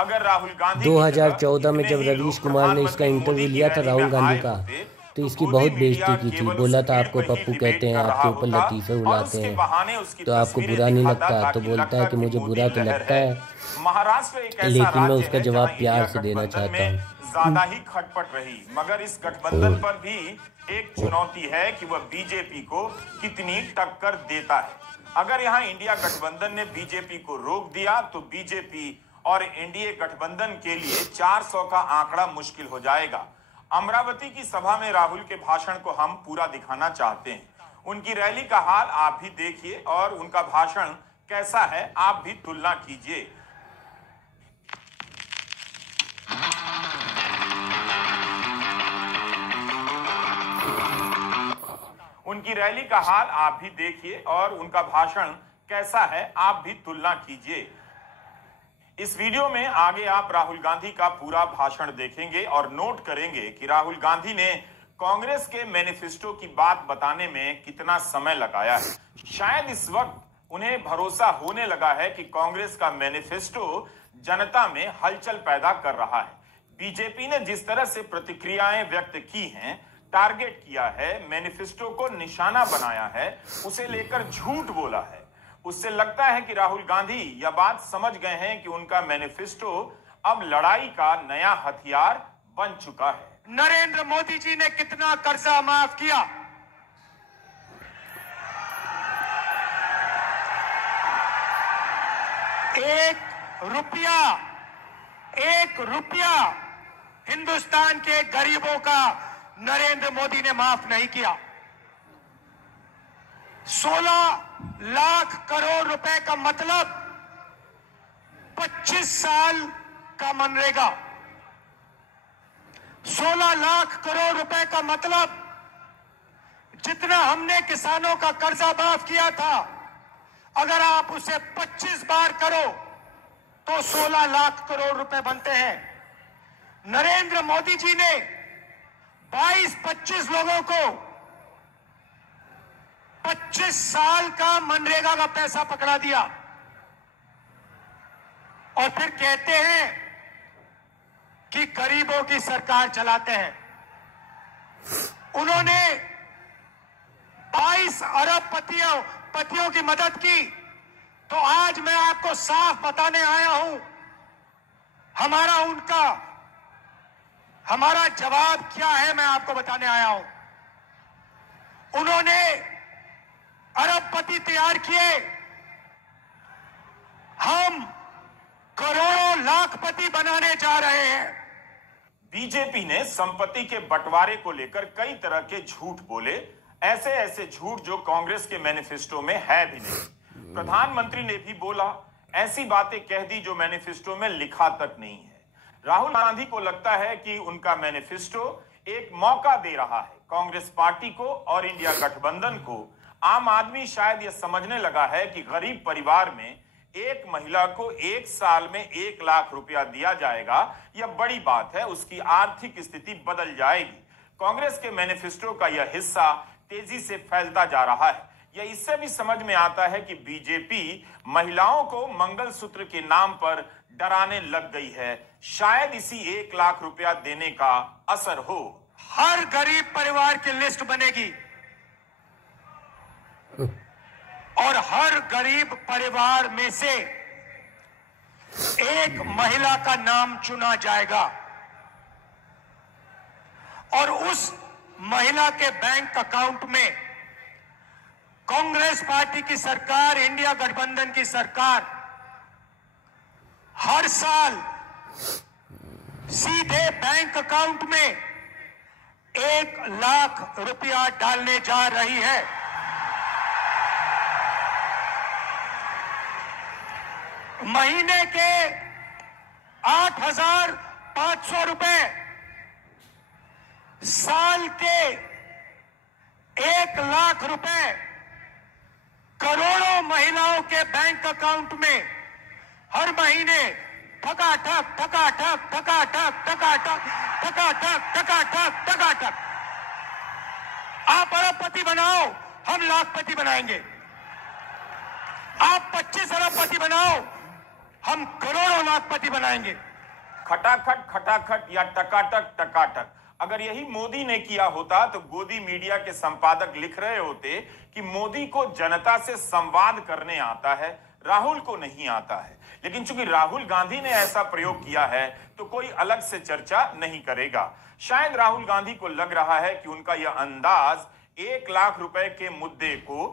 अगर राहुल गांधी 2014 में जब रवीश कुमार ने इसका इंटरव्यू लिया था राहुल गांधी का, तो इसकी बहुत बेइज्जती की थी। बोला था आपको पप्पू कहते हैं, आपके ऊपर लतीफ़े उड़ाते हैं, तो आपको बुरा नहीं लगता? तो बोलता है कि मुझे बुरा तो लगता है, महाराष्ट्र एक ऐसा लेकिन मैं राज्य उसका है जवाब जहां प्यार इंडिया से देना गठबंधन चाहता में हूँ। ज्यादा ही खटपट रही, मगर इस गठबंधन पर भी एक चुनौती है कि वह बीजेपी को कितनी टक्कर देता है। अगर यहां इंडिया गठबंधन ने बीजेपी को रोक दिया तो बीजेपी और एनडीए गठबंधन के लिए 400 का आंकड़ा मुश्किल हो जाएगा। अमरावती की सभा में राहुल के भाषण को हम पूरा दिखाना चाहते हैं। उनकी रैली का हाल आप भी देखिए और उनका भाषण कैसा है आप भी तुलना कीजिए। उनकी रैली का हाल आप भी देखिए और उनका भाषण कैसा है आप भी तुलना कीजिए। इस वीडियो में आगे आप राहुल गांधी का पूरा भाषण देखेंगे और नोट करेंगे कि राहुल गांधी ने कांग्रेस के मैनिफेस्टो की बात बताने में कितना समय लगाया है। शायद इस वक्त उन्हें भरोसा होने लगा है कि कांग्रेस का मैनिफेस्टो जनता में हलचल पैदा कर रहा है। बीजेपी ने जिस तरह से प्रतिक्रियाएं व्यक्त की हैं, टारगेट किया है, मैनिफेस्टो को निशाना बनाया है, उसे लेकर झूठ बोला है, उससे लगता है कि राहुल गांधी यह बात समझ गए हैं कि उनका मैनिफेस्टो अब लड़ाई का नया हथियार बन चुका है। नरेंद्र मोदी जी ने कितना कर्जा माफ किया? एक रुपया हिंदुस्तान के गरीबों का नरेंद्र मोदी ने माफ नहीं किया। 16 लाख करोड़ रुपए का मतलब 25 साल का मनरेगा। 16 लाख करोड़ रुपए का मतलब जितना हमने किसानों का कर्जा माफ किया था, अगर आप उसे 25 बार करो तो 16 लाख करोड़ रुपए बनते हैं। नरेंद्र मोदी जी ने 22-25 लोगों को 25 साल का मनरेगा का पैसा पकड़ा दिया और फिर कहते हैं कि गरीबों की सरकार चलाते हैं। उन्होंने 22 अरब पतियों की मदद की। तो आज मैं आपको साफ बताने आया हूं, हमारा जवाब क्या है, मैं आपको बताने आया हूं। उन्होंने अरबपति तैयार किए, हम करोड़ों लाखपति बनाने जा रहे हैं। बीजेपी ने संपत्ति के बंटवारे को लेकर कई तरह के झूठ बोले, ऐसे झूठ जो कांग्रेस के मैनिफेस्टो में है भी नहीं। प्रधानमंत्री ने भी बोला, ऐसी बातें कह दी जो मैनिफेस्टो में लिखा तक नहीं है। राहुल गांधी को लगता है कि उनका मैनिफेस्टो एक मौका दे रहा है कांग्रेस पार्टी को और इंडिया गठबंधन को। आम आदमी शायद यह समझने लगा है कि गरीब परिवार में एक महिला को 1 साल में 1 लाख रुपया दिया जाएगा, यह बड़ी बात है, उसकी आर्थिक स्थिति बदल जाएगी। कांग्रेस के मैनिफेस्टो का यह हिस्सा तेजी से फैलता जा रहा है। यह इससे भी समझ में आता है कि बीजेपी महिलाओं को मंगलसूत्र के नाम पर डराने लग गई है। शायद इसी 1 लाख रुपया देने का असर हो। हर गरीब परिवार की लिस्ट बनेगी और हर गरीब परिवार में से एक महिला का नाम चुना जाएगा और उस महिला के बैंक अकाउंट में कांग्रेस पार्टी की सरकार, इंडिया गठबंधन की सरकार हर साल सीधे बैंक अकाउंट में 1 लाख रुपया डालने जा रही है। महीने के 8,500 रुपए, साल के 1 लाख रुपए करोड़ों महिलाओं के बैंक अकाउंट में हर महीने ठकाठक ठकाठक ठकाठक ठकाठक ठकाठक ठकाठक ठकाठक। आप अरबपति बनाओ, हम लाखपति बनाएंगे। आप 25 अरबपति बनाओ, हम करोड़ों लाखपति बनाएंगे। खटाखट खटाखट या टकाटक टकाटक। अगर यही मोदी ने किया होता तो गोदी मीडिया के संपादक लिख रहे होते कि मोदी को जनता से संवाद करने आता है, राहुल को नहीं आता है। लेकिन चूंकि राहुल गांधी ने ऐसा प्रयोग किया है तो कोई अलग से चर्चा नहीं करेगा। शायद राहुल गांधी को लग रहा है कि उनका यह अंदाज 1 लाख रुपए के मुद्दे को